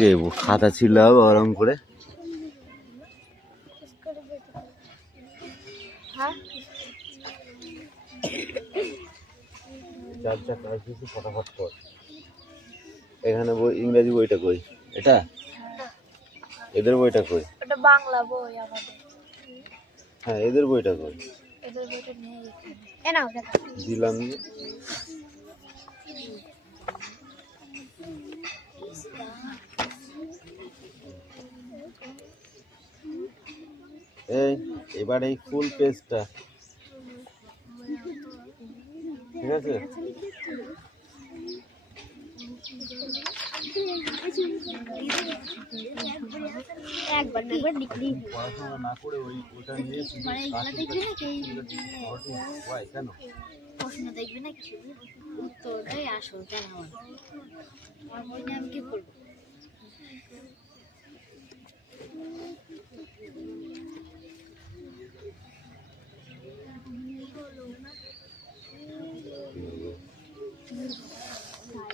রে খাতা ছিল ওরম করে ফটাফট কর। এখানে বই ইংরেজি বইটা কই? এটা এদের বইটা কই? এটা বাংলা বই আমাদের। হ্যাঁ এদের বইটা কই? এদের বইটা নেই এখানে। এ নাও দেখো দিলাম যে এই এবার এই ফুল পেজটা ঠিক আছে। একবার লিখলি পড়াশোনা না করে ওইটা নিয়ে কেন প্রশ্ন দেখবে না কিছু উত্তরটাই আসল কেন আমি কি করবো।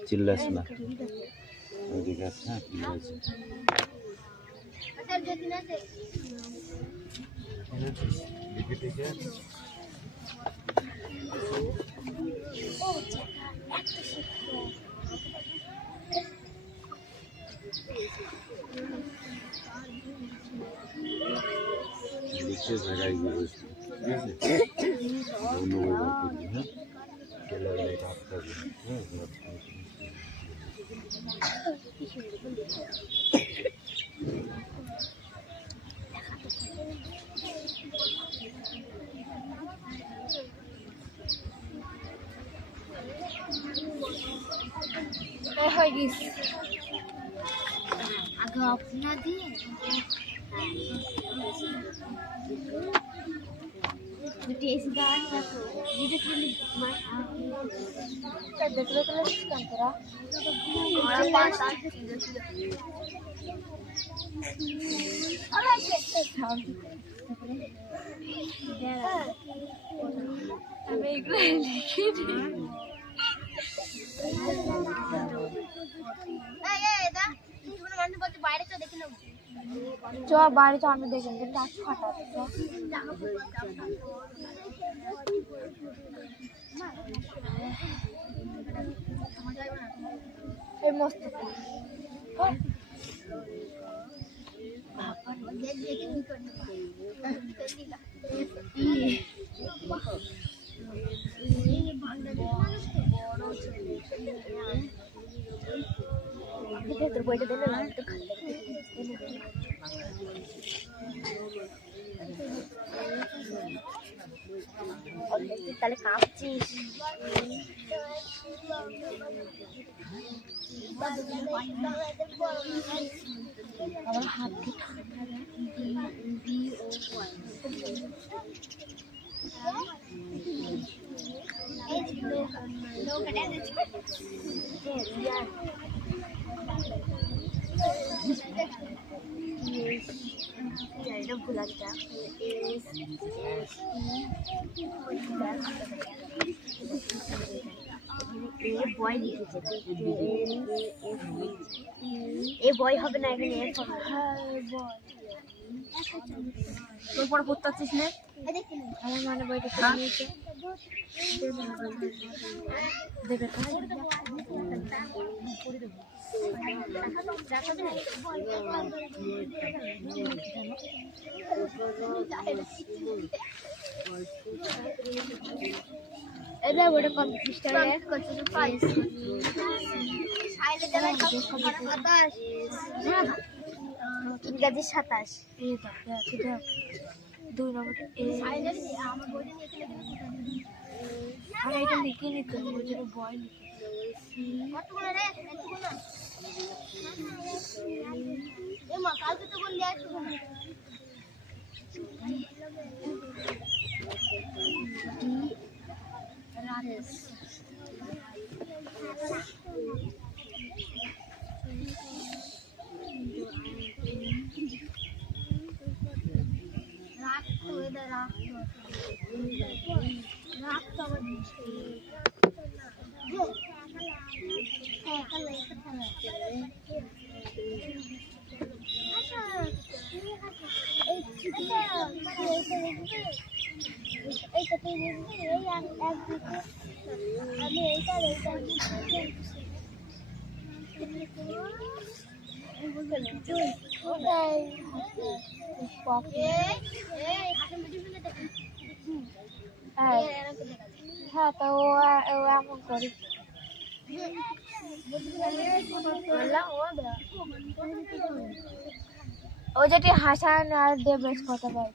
চিল্লাস না ওদিকে আছে। হ্যাঁ কি হয়েছে লিখে টিকে লিখে জায়গায় গিয়ে বসে ঠিক আছে। অন্য ব্যবহার করবি। হ্যাঁ চলে গেলে এটা হাত করবি। হ্যাঁ হয়ে গেছে আগে আপনা দিয়ে टेस्ट गान रखो वीडियो क्लिप मार देखो तो कंतरा हमारा 5 साल से अरे अबे एक लिखी थी ए दा तुम मन बोलते বাইরে তো দেখে নাও চ বাইরে তো আমি দেখেন যে টাচ ফাটা এই মস্ত তোর বইটা দেবে না তো খালি তাহলে কাঁপছিস আমার হাত এটা ভুলা যা বয় লিখেছে এ বয় হবে না এখানে এফ হবে তোর পরে পড়তে পারছিস না আমার মানে বইটা করে নিয়েছে দেবে এটা বড় কম্পিউটার এক করতে পারিস সাইলে দেবে 27 ইংরেজি 27 এই তো দুই নম্বর সাইলে আমার বইটা নিয়ে চলে আর এটা লিখে নিতে ওই জন্য বয় লিখে কতগুলো রে এতগুলো এ মা কালকে তো বললি আসবো রারেস রাখ তো এদা রাখ রাখ তো আবার হ্যাঁ কাল আমি এইটা হ্যাঁ তো ও এমন করে ও যেটি হাসান আর দেবেশ কথা বল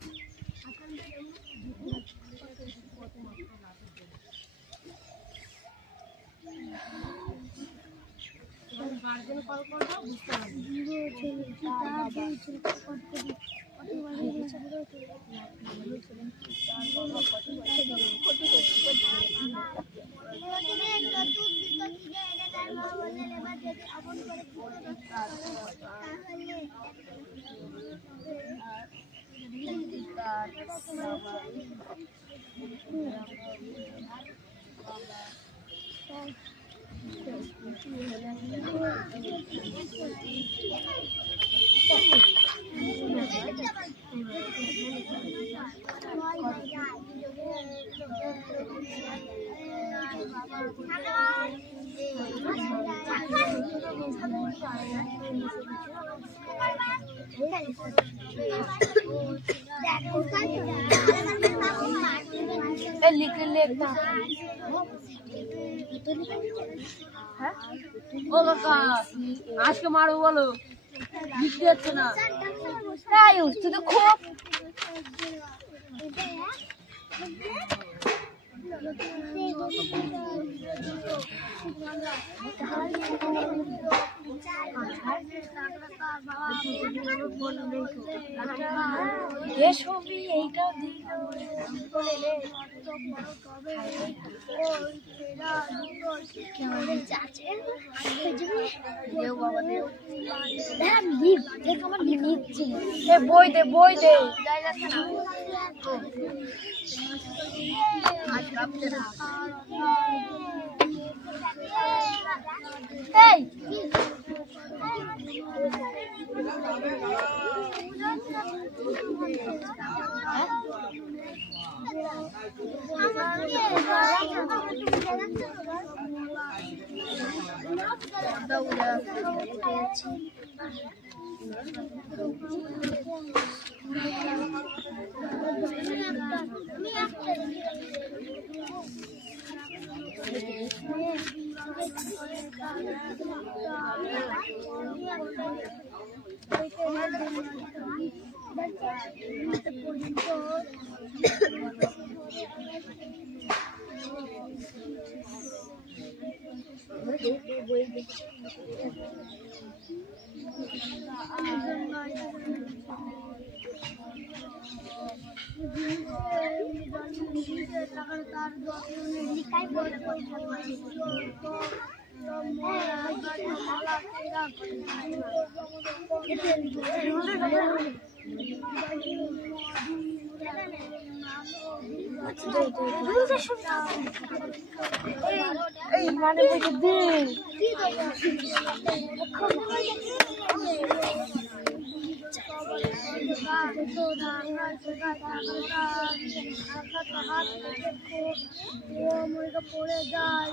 আজকে মারো বলো লিখতে যাচ্ছে না তাই তুই তো খুব ছবি এইটা বই দে এই এই মানে বুঝে পড়ে যায়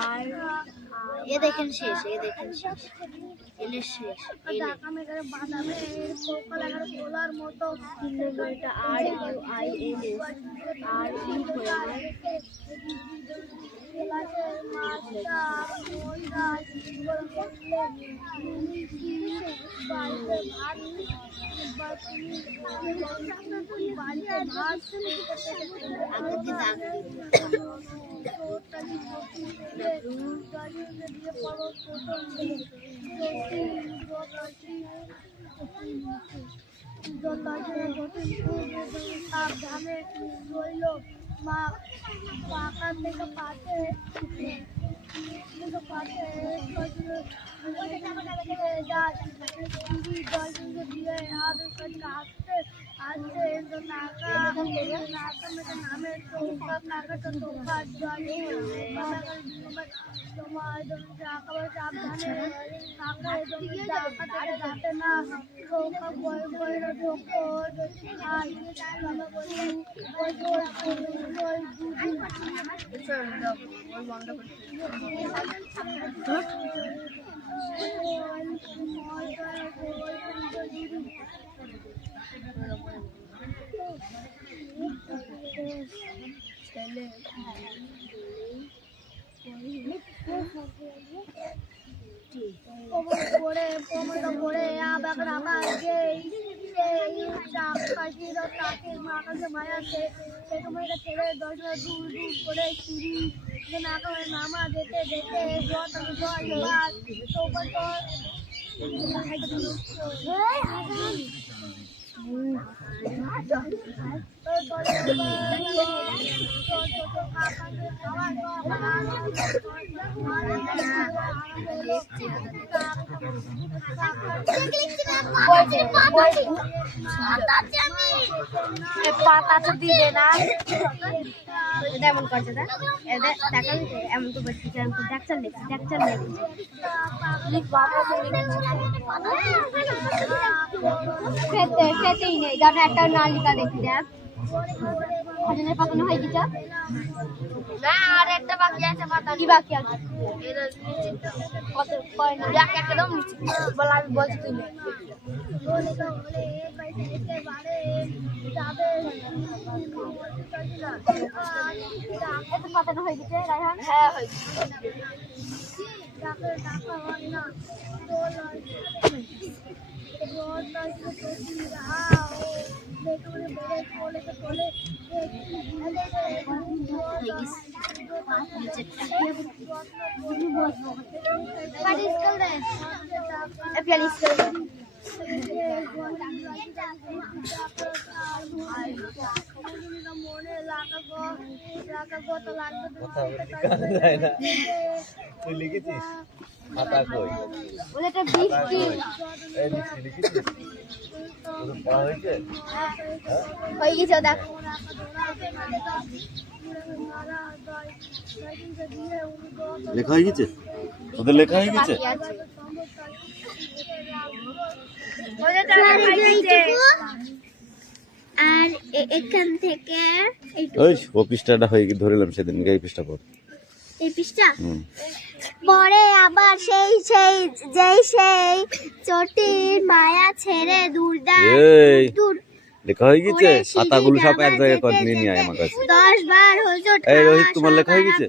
আর এ দেখেন শেষ এলে শেষ বলার মতো আর আই এল আর সাবধানে রইল মা পাকার থেকে পাশে নামা যেতে যেতে পাতা দিবে না এমন করছে না এমন তো বলছি ডাক্তার লেখা খেতেই নেই দাদা একটা নালিকা দেখি দেখ খাজনের পাতানো হয়ে গেছে না আর একটা বাকি আছে পাতা কি বাকি আছে কত কয় না একদম বলা আমি বলছি তুমি পাতানো হয়ে গেছে রায়হান হ্যাঁ হয়ে তুই লিখেছিস খাতা কই ওটা বৃষ্টি এই লিখেছিস পড়া হয়েছে হয়ে গেছে দেখ লেখা হয়ে গেছে ওদের লেখা হয়ে গেছে আর এখান থেকে ওই ও পৃষ্ঠাটা হয়ে ধরলাম সেদিন এই পৃষ্ঠা পর এই পৃষ্ঠা পরে আবার সেই চটির মায়া ছেড়ে দূর লেখা হয়ে গেছে পাতাগুলো সব এক জায়গায় করে নিয়ে নিয়ে আয় আমার কাছে 10 বার হুজুর এই রোহিত তোমার লেখা হয়ে গেছে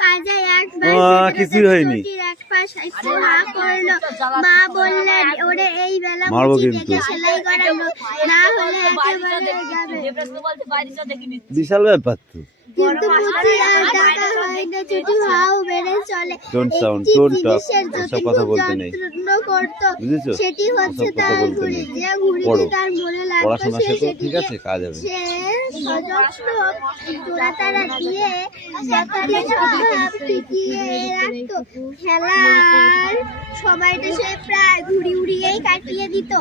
কাজে একবার কিছুই হয়নি এক পাশ একটু না করলো মা বললেন ওরে এই বেলা মারবো মুচি কিন্তু থেকে সেলাই করানো না হলে একেবারে যাবে বিশাল ব্যাপার তো কিন্তু মুচি আর দাদা হয় না ছুটি হাও বেড়ে চলে ডোন্ট সাউন্ড একটি ডোন্ট টক জিনিসের সব কথা বলতে নেই যত্ন করতো বুঝেছো সেটি হচ্ছে ওসব কথা তার বলতে ঘুড়ি নেই। যে ঘুড়িটি পড়ো। তার মনে লাগতো পড়াশোনা সে শেখো ঠিক সেটিকে আছে কাজ হবে সে সযত্ন জোড়াতারা দিয়ে যাতারে সব টিকিয়ে রাখতো খেলার সময়টা সে প্রায় ঘুড়ি উড়িয়েই কাটিয়ে দিত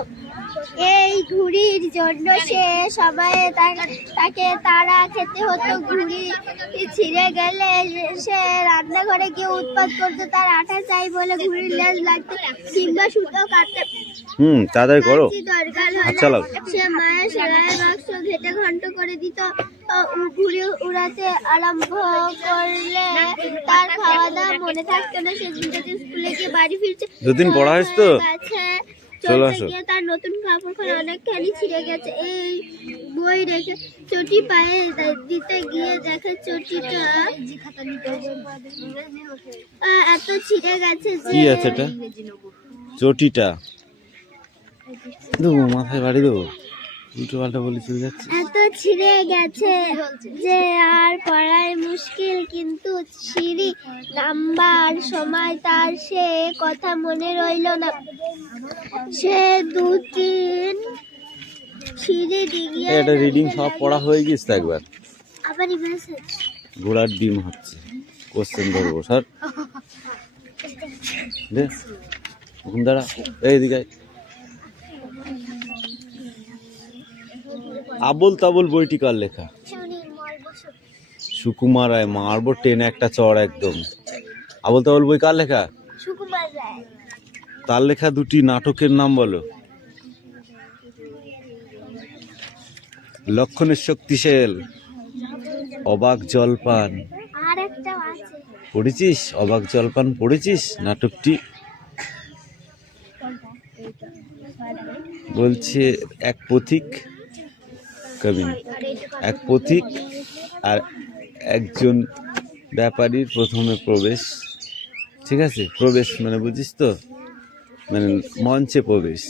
এই ঘুড়ির জন্য সে সময়ে তাকে তারা খেতে হতো ঘুড়ি ছিঁড়ে গেলে সে রান্নাঘরে গিয়ে উৎপাত করতো তার আটা চাই বলে ঘুড়ির লেজ লাগতো কিংবা সুতো কাটতে তাড়াতাড়ি করো দরকার হাত হলে চালাও সে মায়ের সেলাই বাক্স ঘেটে ঘন্ট করে দিত ঘুড়ি উড়াতে আরম্ভ করলে তার খাওয়া দাওয়া মনে থাকতো না সে দুটো স্কুলে গিয়ে বাড়ি ফিরছে দুদিন পড়া হয়েছে তো চলে চলতে আসো গিয়ে তার নতুন কাপড়খানা অনেকখানি ছিঁড়ে গেছে এই বই রেখে চটি পায়ে দিতে গিয়ে দেখে চটিটা এত ছিঁড়ে গেছে কি আছে এটা চটিটা দেবো মাথায় বাড়ি দেবো উল্টো পাল্টা বলে চলে যাচ্ছে এত ছিঁড়ে গেছে যে আর পড়াই মুশকিল কিন্তু সিঁড়ি নামবার সময় তার সে কথা মনে রইল না সে সিঁড়ি ডিঙিয়ে এটা রিডিং সব পড়া হয়ে গেছে তো একবার। আবার রিভার্স ঘোড়ার ডিম হচ্ছে, কোশ্চেন ধরবো স্যার। দে ওখান দাঁড়া, এইদিকে আয়। আবল তাবল বইটি কার লেখা? সুকুমার রায়। মারবো টেনে একটা চড় একদম। আবল তাবল বই কার লেখা? সুকুমার রায়। তার লেখা দুটি নাটকের নাম বলো। লক্ষণের শক্তিশাল, অবাক জলপান। আর একটা আছে, পড়েছিস? অবাক জলপান পড়েছিস নাটকটি? বলছে এক পথিক কামিনী, এক পথিক আর একজন ব্যাপারীর প্রথমে প্রবেশ। ঠিক আছে, প্রবেশ মানে বুঝিস তো, মানে মঞ্চে প্রবেশ।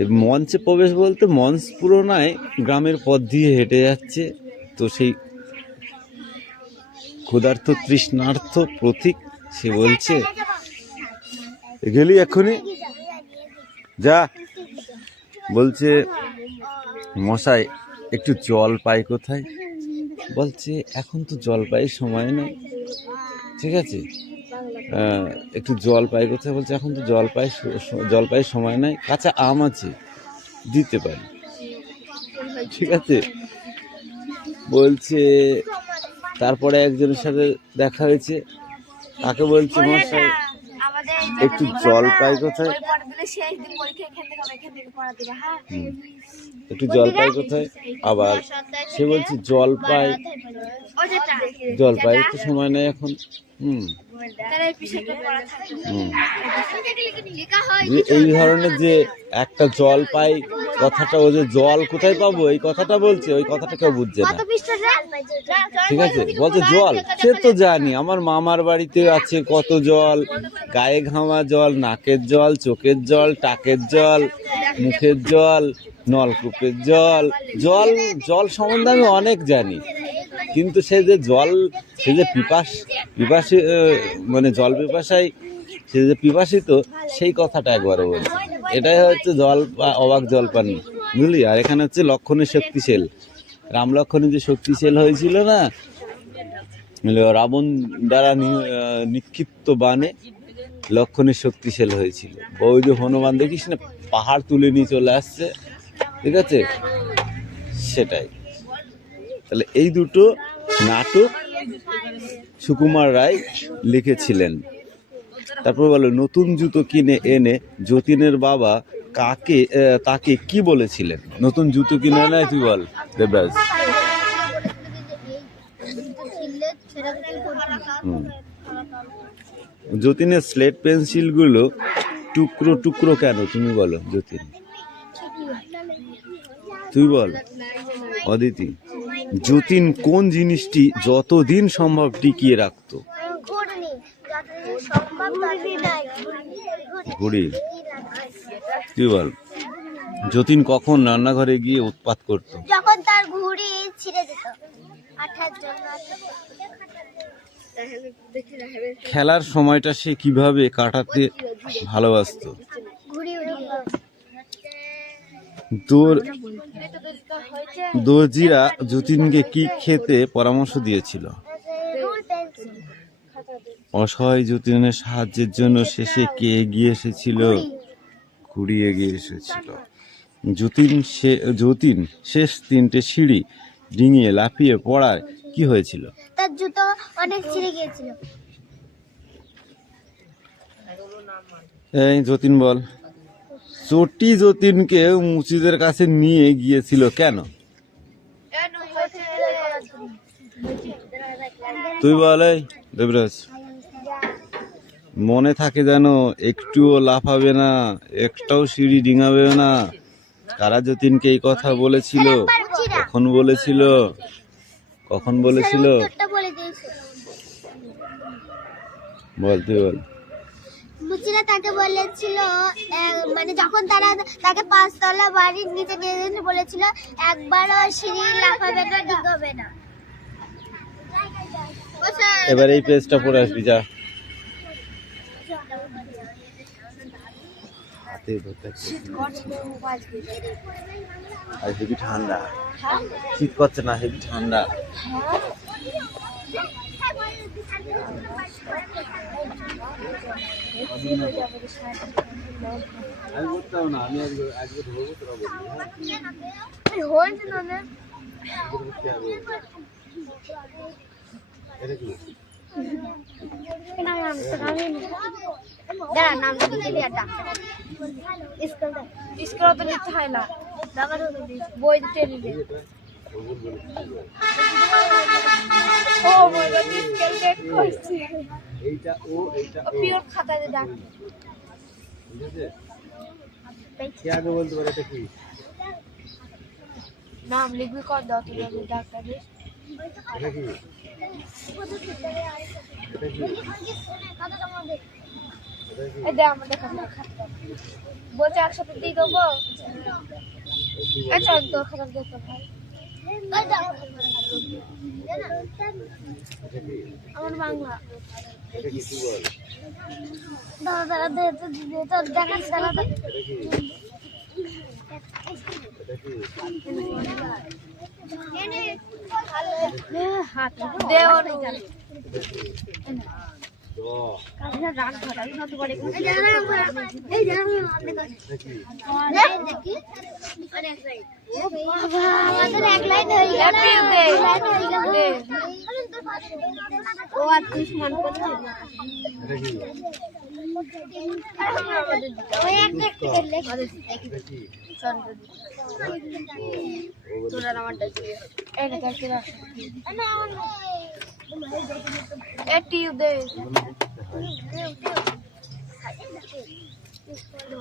এই মঞ্চে প্রবেশ বলতে মঞ্চ পুরো নয়, গ্রামের পথ দিয়ে হেঁটে যাচ্ছে, তো সেই ক্ষুধার্ত তৃষ্ণার্থ পথিক সে বলছে, গেলি এক্ষুনি যা। বলছে মশাই একটু জল পাই কোথায়? বলছে এখন তো জল পাই সময় নেই। ঠিক আছে, একটু জল পাই কোথায়? বলছে এখন তো জল পাই সময় নাই, কাঁচা আম আছে দিতে পারি। ঠিক আছে, বলছে তারপরে একজনের সাথে দেখা হয়েছে, তাকে বলছে মশাই একটু জল পাই কোথায়? একটু জল পাই কোথায়? আবার সে বলছে জল পাই একটু সময় নেই এখন। এই ধরনের যে একটা জল পাই কথাটা, ও যে জল কোথায় পাবো এই কথাটা বলছে, ওই কথাটা কেউ বুঝছে না। ঠিক আছে, বলছে জল, সে তো জানি আমার মামার বাড়িতে আছে কত জল, গায়ে ঘামা জল, নাকের জল, চোখের জল, টাকের জল, মুখের জল, নলকূপের জল। জল জল সম্বন্ধে আমি অনেক জানি, কিন্তু সে যে জল, সে যে পিপাসী মানে জল পিপাসায় সে যে পিপাসিত, সেই কথাটা একবারও বলছে। এটাই হচ্ছে জল অবাক জলপান, বুঝলি? আর এখানে হচ্ছে লক্ষণের শক্তিশাল। রাম লক্ষণের যে শক্তিশাল হয়েছিল না, রাবণ দ্বারা নিক্ষিপ্ত বানে লক্ষণের শক্তিশাল হয়েছিল। ওই যে হনুমান দেখিস না পাহাড় তুলে নিয়ে চলে আসছে, ঠিক আছে, সেটাই। তাহলে এই দুটো নাটক সুকুমার রায় লিখেছিলেন। তারপর বলো, নতুন জুতো কিনে এনে যতীনের বাবা তাকে কি বলেছিলেন? নতুন জুতো কিনে এনে তুই বল দেবরাজ। যতীনের স্লেট পেন্সিল গুলো টুকরো টুকরো কেন তুমি বলো যতীন, তুই বল অদিতি। যতীন কোন জিনিসটি যতদিন সম্ভব টিকিয়ে রাখতো? ঘুড়ি। তুই বল। যতীন কখন রান্নাঘরে গিয়ে উৎপাত করত? যখন তার ঘুড়ি ছিঁড়ে যেত আঠার জন্য। খেলার সময়টা সে কিভাবে কাটাতে ভালোবাসতো? দর্জিরা যতীনকে কি খেতে পরামর্শ দিয়েছিল? অসহায় যতীনের সাহায্যের জন্য শেষে কে এগিয়ে এসেছিল? ঘুড়ি এগিয়ে এসেছিল। যতীন শেষ 3টে সিঁড়ি ডিঙিয়ে লাফিয়ে পড়ার কি হয়েছিল? তার জুতো অনেক ছিঁড়ে গিয়েছিল। এই যতীন বল। চটি যতীনকে মুচিদের কাছে নিয়ে গিয়েছিল কেন? তুই বল এই দেবরাজ। মনে থাকে যেন, একটুও লাফাবে না, একটাও সিঁড়ি ডিঙাবে না। কারা যতীনকে এই কথা বলেছিল? কখন বলেছিল? কখন বলেছিল? বল তুই বল। মুচিরা তাকে বলেছিল, মানে যখন তারা তাকে 5তলা বাড়ির নিচে নিয়ে যেতে বলেছিল, একবারও সিঁড়ি লাফাবে না, ডিঙাবে না। এবার এই পেজটা পড়ে আসবি যা। শীত করছে তো আজকে আর হেভি ঠান্ডা, শীত করছে না, হেভি ঠান্ডা। আমি বলতাম না, আমি আজকে ধরবো, তোরা বলবি। হয়েছে না এটা কি? নামটা কি দিলি একটা স্কুল তো নিতে হয় না, বই দিতে নিবি। ও মাই গড, স্কেল চেক করছে। এইটা ও, এইটা ও, পিওর খাতায় দাগ। বুঝেছে? কে আগে বলতে পারে এটা কি? নাম লিখবি কর দাও তুই ডাক্তার। এটা কি? এটা কি? এই দে আমাদের খাতা বলছে একসাথে দিয়ে দেবো। চল তোর খাতা দেখো ভাই। আমার বাংলা এটা কি তুই বল? দাদা দে তোর দেখা দাদা এটা কি? এটা কি? দে অনু দ। রাগ ঘটাবি না তো বলে আমাদের এক লাইন হয়ে গেল। ও আর তুই সমান করছিস। এটা কি? ওই একটা একটা করলে এটা কি? তোরা আমারটা এটা দেখি না এটিউ দে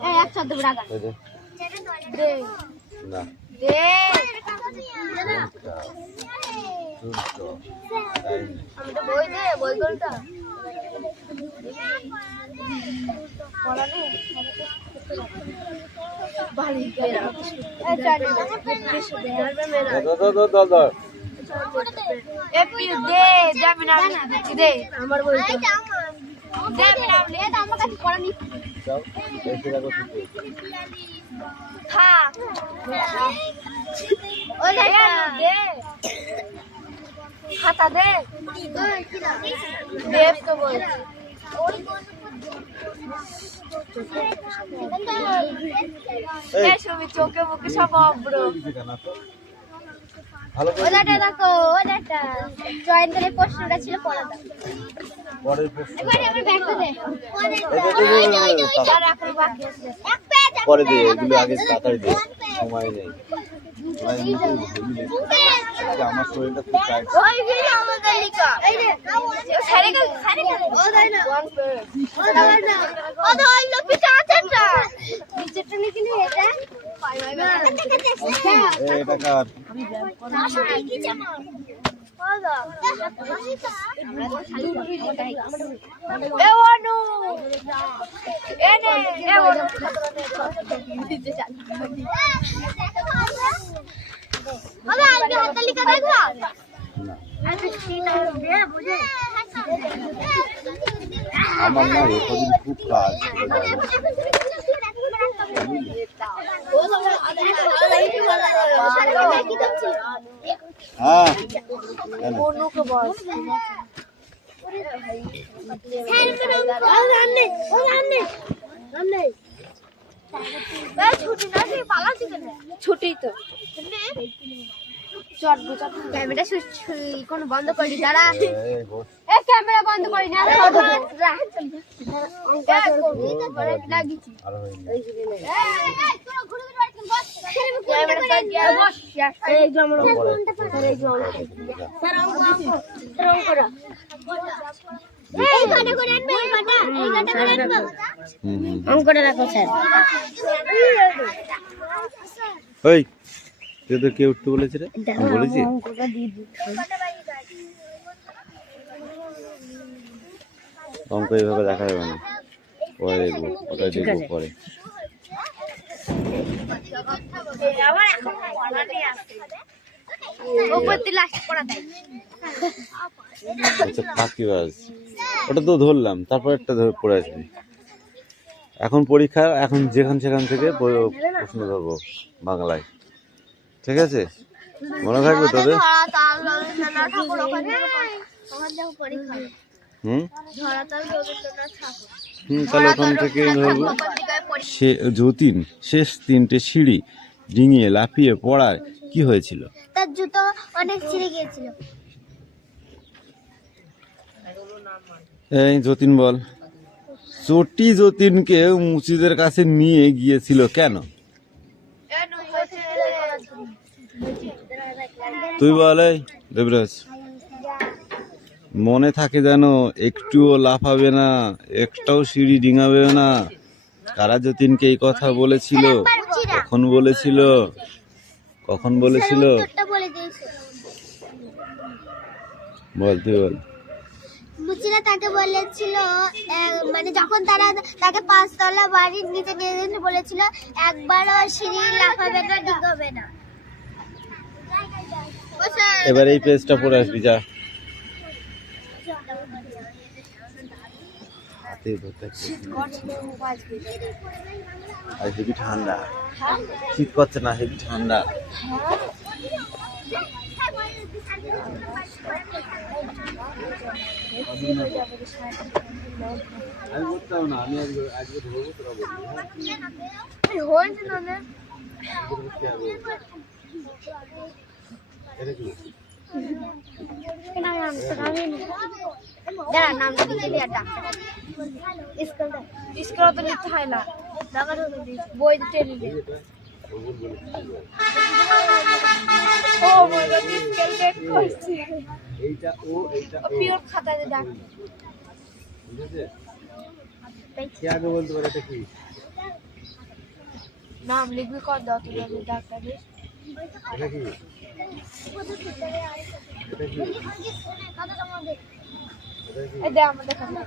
এই একসাথে ব্রাগা এই দে। দে না। দে দুটো। তাই না? আমি তো বই দে বই কোনটা পড়া নেই বাড়ি গেল এই জানি দাদা এপিউ দে যাবি না দে আমার বই দে আমি নাম নিয়ে আমার কাছে পড়া নি যাও, এসে দেখো কি? থাক ওই দে খাতা দে দেব তো বল এই সবই চোখে মুখে সব অব্র ভালো করে ওদাটা দেখো ওদাটা জয়েন করে প্রশ্নটা ছিল পড়া দাও পরের প্রশ্ন। এবারে আমার ব্যাগটা দে আর এখন বাকি আছে পরে দিয়ে এগুলো আগে তাড়াতাড়ি দিয়ে, সময় নেই। আমার শরীরটা খুব টাইট। ওই গিয়ে আমাদের লিখা এই রে সারে গেল ও দাই না ও দাই না ও দাই না পিছে আছেটা পিছেটা লিখলি এটা এটা কার? আসলে কি জানো ও দা এ ওনু এনে এ ওনু বাবা আজকে হাতে লিখা দেখবা না। আমার না রেকর্ডিং খুব কাজ। হ্যাঁ, কেন? অনুকে বল ছুটি তো ক্যামেরা কোন বন্ধ করি দাঁড়া এই বস। এ ক্যামেরা বন্ধ করি না লাগিয়েছি আর হয়নি। অঙ্কটা রাখো স্যার ওই তুই তো কে উঠতে বলেছি রে? আমি বলেছি? অঙ্কটা দিয়ে দিই অঙ্ক এইভাবে দেখা যাবে না, পরে দেখবো, ওটা দেখবো পরে। আবার এখন পড়াতে আসছে উপর দিয়ে লাস্ট পড়া দেয় আচ্ছা ফাঁকিবাজ, ওটা তো ধরলাম, তারপর একটা ধরে পড়ে আসবি। এখন পরীক্ষা, এখন যেখান সেখান থেকে প্রশ্ন ধরবো বাংলায়, ঠিক আছে? মনে থাকবে তোদের? তাহলে ওখান থেকে ধরবো। সে যতীন শেষ 3টে সিঁড়ি ডিঙিয়ে লাফিয়ে পড়ায় কি হয়েছিল? তার জুতো অনেক ছিঁড়ে গিয়েছিল। এই যতীন বল। চটি যতীনকে মুচিদের কাছে নিয়ে গিয়েছিল কেন? তুই বল। এই দেবরাজ, মনে থাকে যেন, একটুও লাফাবে না, একটাও সিঁড়ি ডিঙাবে না। কারা যতীনকে এই কথা বলেছিল? কখন বলেছিল? কখন বলেছিল? বল, তুই বল। মুচিরা তাকে বলেছিল, মানে যখন তারা তাকে 5 তলা বাড়ির নিচে নিয়ে যেতে বলেছিল, একবারও সিঁড়ি লাফাবে না, ডিঙাবে না। এবার এই পেজটা পড়ে আসবি, যা। আর হেভি ঠান্ডা, শীত করছে না, হেভি ঠান্ডা। আমি বলতাম না, আমি আজকে ধরবো, তোরা বলবি। স্কুল তো নিতে হয় না, বই দিতে নিবে। ও মাই গড, স্কেল বেক করছে। এইটা ও, এইটা ও, পিওর খাতাতে দাগ। ঠিক আছে? কে আগে বলতে পারে এটা কি? নাম লিখবি, কর দাও তুই দাগটা দিস। এটা কি? এটা কি? এই দে আমাদের খাতা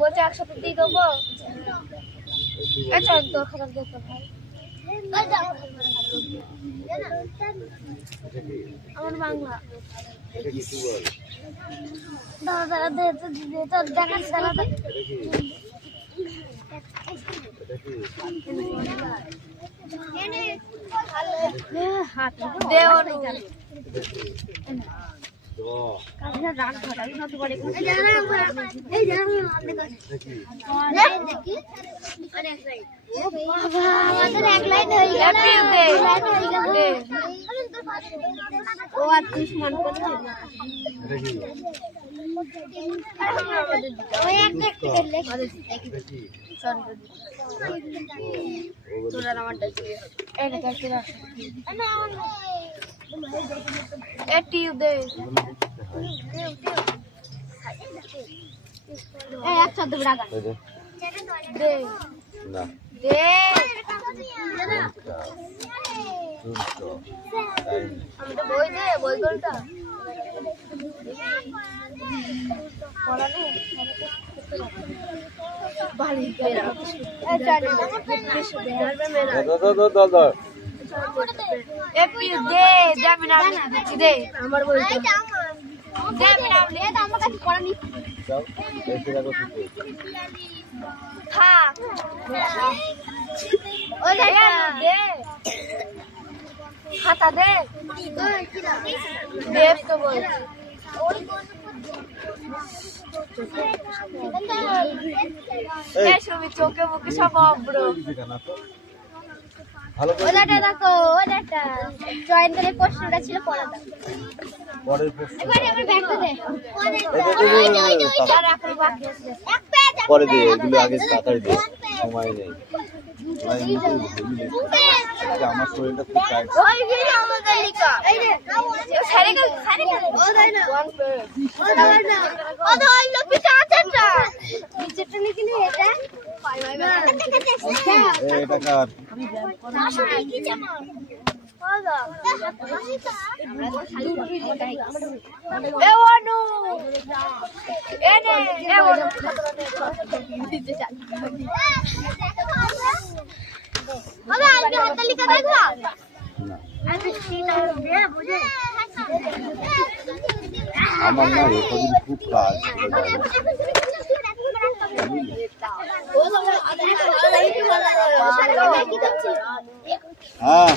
বলছে একসাথে দিয়ে দেবো। আচ্ছা, তোর খাতা দেখো ভাই। আমার বাংলা। এটা কি তুই বল? দাদা দে তোর দেখান দাদা। এটা কি? দে অনু। দ। কাজে রাগ ধরাই না তো বড়। এই জানা দেখি। আমাদের এক লাইন হয়ে গেল। দে ও আতিশ মন করে। এটা কি? ওই একটা লেখ দেখি। তোরা আমারটা এটা দেখি না। এটি দে। এই একসাথে ব্রাগা দে না। দে। আমি তো বই দে, বই কোনটা পড়া নেই ভালো মেরা। এই চারি মেরা দাদা এপি দে দে আমি নাম লিখছি। দে আমার বই দে আমি নাম লিখ। আমার কাছে পড়া নি যাও, এসে দেখো তুই। থাক ওই দে খাতা দে দেব তো বল। এই সবই চোখে মুখে সব অব্র। ভালো করে ওটা দেখো, ওটা জয়েন করে প্রশ্নটা ছিল পড়া দাও। পরের প্রশ্ন এবারে আমার ব্যাগটা দে। আর এখন বাকি আছে এক পেজ। পরে দিয়ে এগুলো আগে তাড়াতাড়ি দিয়ে, সময় নেই। আমার শরীরটা খুব টাইট। ওই যে আমাদের লিখা এই রে সারিকা ও দাই না ওয়ান পেজ ও দাই না পিছে আছে না নিচেটা লিখলি এটা এটা কার? আসলে কি জামা ও দা এ ওনু এনে এ ওনু দিতে চাই। বাবা আজকে হাতে লিখা দেখবা না। আমার না, কদিন খুব কাজ। হ্যাঁ